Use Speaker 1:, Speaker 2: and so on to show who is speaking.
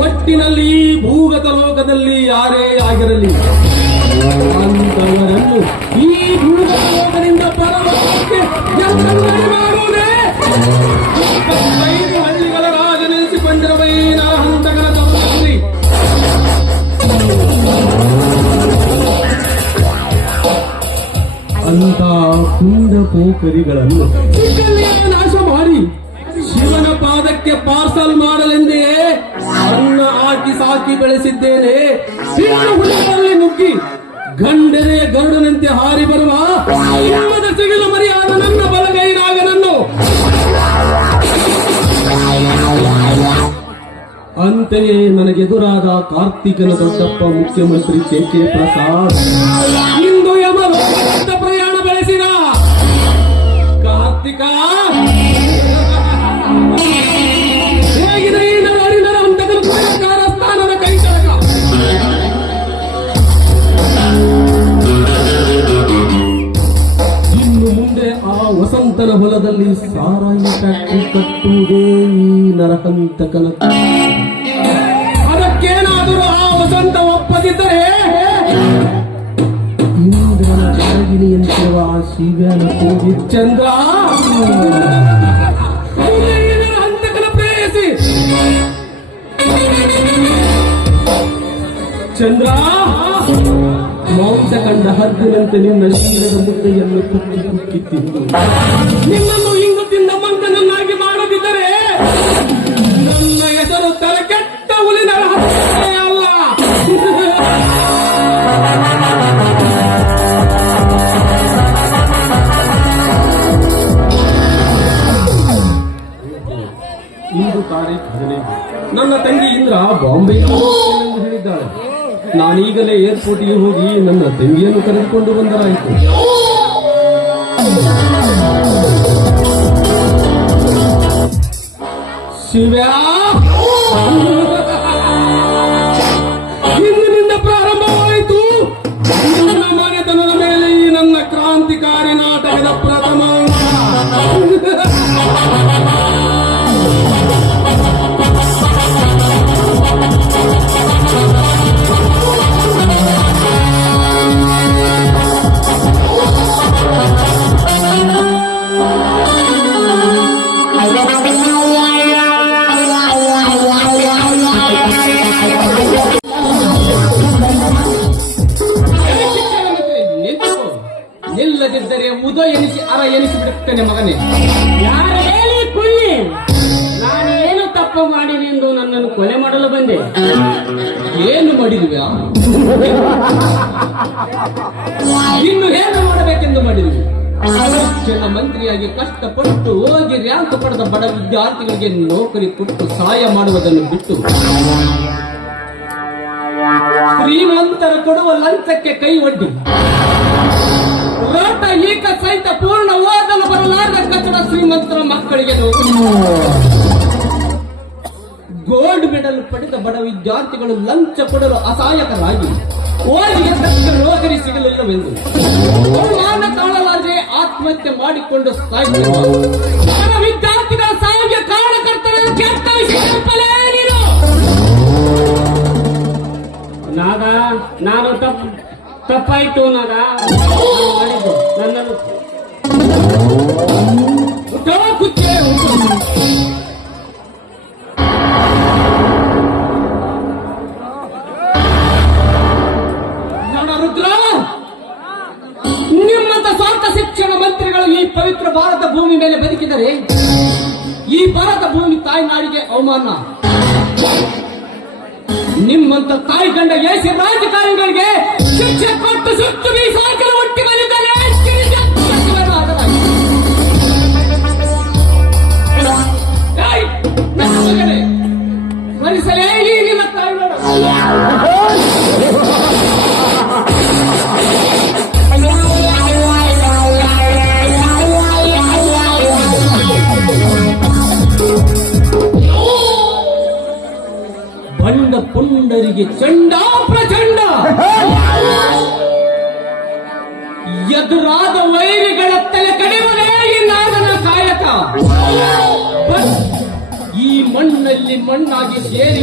Speaker 1: ಒಟ್ಟಿನಲ್ಲಿ ಭೂಗತ ಲೋಕದಲ್ಲಿ ಯಾರೇ ಆಗಿರಲಿ ಇದ್ದಲ್ಲಿಯೇ ನಾಶ ಮಾಡಿ. ಶಿವನ ಪಾದಕ್ಕೆ ಪಾರ್ಸಲ್ ಮಾಡಲೆಂದೇ ಅನ್ನ ಹಾಕಿ ಸಾಕಿ ಬೆಳೆಸಿದ್ದೇನೆ. ಹುಲ್ಲಿನಲ್ಲಿ ನುಗ್ಗಿ ಗಂಡನೇ ಗರುಡನಂತೆ ಹಾರಿ ಬರುವ ಸಿಗಿಲು ಮರಿಯಾದ ನನ್ನ ಬಲಗೈನಾಗನನ್ನು ಅಂತೆಯೇ ನನಗೆದುರಾದ ಕಾರ್ತಿಕನ ದೊಡ್ಡಪ್ಪ ಮುಖ್ಯಮಂತ್ರಿ ಕೆ ಕೆ ಪ್ರಸಾದ್. ಕಾರ್ತಿಕ ಇನ್ನು ಮುಂದೆ ಆ ವಸಂತನ ಹೊಲದಲ್ಲಿ ಸಾರಾಯಿ ಫ್ಯಾಕ್ಟರಿ ಕಟ್ಟುವುದೇ ಈ ನರಹಂತಕನ ಚಂದ್ರ, ಮಾಂಸ ಕಂಡ ಹದ್ದಿನಂತೆ ನಿನ್ನ ಶೀಲದ ಮುದ್ದೆಯನ್ನು ಕುಕ್ಕಿ ಕುಕ್ಕಿ ತಿಂದು ನಿನ್ನನ್ನು ಇಂದು ತಿಂದ ಮಂಗನನ್ನಾಗಿ ಮಾಡದಿದ್ದರೆ ನನ್ನ ಹೆಸರು ತಲೆ ಕೆಟ್ಟ ಹುಲಿನ ಅಲ್ಲ. ಇಂದು ತಾರೀಖು ಹದಿನೈದು. ನನ್ನ ತಂಗಿ ಇಂದ್ರ ಬಾಂಬೆ ಹೇಳಿದ್ದಾಳೆ. ನಾನೀಗಲೇ ಏರ್ಪೋರ್ಟ್ಗೆ ಹೋಗಿ ನನ್ನ ತಂಗಿಯನ್ನು ಕರೆದುಕೊಂಡು ಬಂದರಾಯಿತು. ಶಿವ್ಯ! ನಿಲ್ಲದಿದ್ದರೆ ಮುದ ಎನಿಸಿ ಅರ ಎನಿಸಿ ಬಿಡುತ್ತೇನೆ ಮಗನೇ.
Speaker 2: ಯಾರು ಹೇಳಿ ಕುಳ್ಳಿ ನಾನು ಏನು ತಪ್ಪು ಮಾಡಿನೆಂದು ನನ್ನನ್ನು ಕೊಲೆ ಮಾಡಲು ಬಂದೆ.
Speaker 1: ಏನು ಮಾಡಿದ್ವಿ? ಇನ್ನು ಏನು ಮಾಡಬೇಕೆಂದು ಮಾಡಿದ್ವಿ ಜನ ಮಂತ್ರಿಯಾಗಿ ಕಷ್ಟಪಟ್ಟು ಹೋಗಿ ರ್ಯಾಂಕ್ ಪಡೆದ ಬಡ ವಿದ್ಯಾರ್ಥಿಗಳಿಗೆ ನೌಕರಿ ಕೊಟ್ಟು ಸಹಾಯ ಮಾಡುವುದನ್ನು ಬಿಟ್ಟು ಶ್ರೀಮಂತರು ಕೊಡುವ ಲಂಚಕ್ಕೆ ಕೈ ಒಡ್ಡಿ. ಶ್ರೀಮಂತರ ಮಕ್ಕಳಿಗೆ ಗೋಲ್ಡ್ ಮೆಡಲ್ ಪಡೆದ ಬಡ ವಿದ್ಯಾರ್ಥಿಗಳು ಲಂಚ ಕೊಡಲು ಅಸಹಾಯಕರಾಗಿ ಓದಿಗೆ ತಕ್ಕ ನೌಕರಿ ಸಿಗಲಿಲ್ಲವೆಂದು ಅವಮಾನ ತಾಳಲಾರದೆ ಆತ್ಮಹತ್ಯೆ ಮಾಡಿಕೊಂಡು ಸಾಯ್ತಿರುವ ವಿದ್ಯಾರ್ಥಿಗಳ ಸಾವಿಗೆ ಕಾರಣಕರ್ತರ ಕೆಟ್ಟ ವಿಷಯ ನೀನು
Speaker 2: ತಪ್ಪು ತಪ್ಪಾಯ್ತು ನಾದ ನನ್ನನ್ನು
Speaker 1: ನಿಮ್ಮಂತ ಸ್ವಾರ್ಥ ಶಿಕ್ಷಣ ಮಂತ್ರಿಗಳು ಈ ಪವಿತ್ರ ಭಾರತ ಭೂಮಿ ಮೇಲೆ ಬದುಕಿದರೆ ಈ ಭಾರತ ಭೂಮಿ ತಾಯ್ನಾಡಿಗೆ ಅವಮಾನ. ನಿಮ್ಮಂತ ತಾಯಿ ಕಂಡ ಏಸಿ ರಾಜಕಾರಣಿಗಳಿಗೆ ಶಿಕ್ಷೆ ಕೊಟ್ಟು ಸುಟ್ಟು ಬೀಸಾಕಲು ಒಟ್ಟಿ ಬಂದಿದ್ದಾರೆ. ಪುಂಡರಿಗೆ ಚಂಡ ಪ್ರಚಂಡ. ಎದುರಾದ ವೈರಿಗಳ ತಲೆ ಕಡಿಮನೇ ಈ ನಾಡನ ಕಾಯಕ ಈ ಮಣ್ಣಲ್ಲಿ ಮಣ್ಣಾಗಿ ಸೇರಿ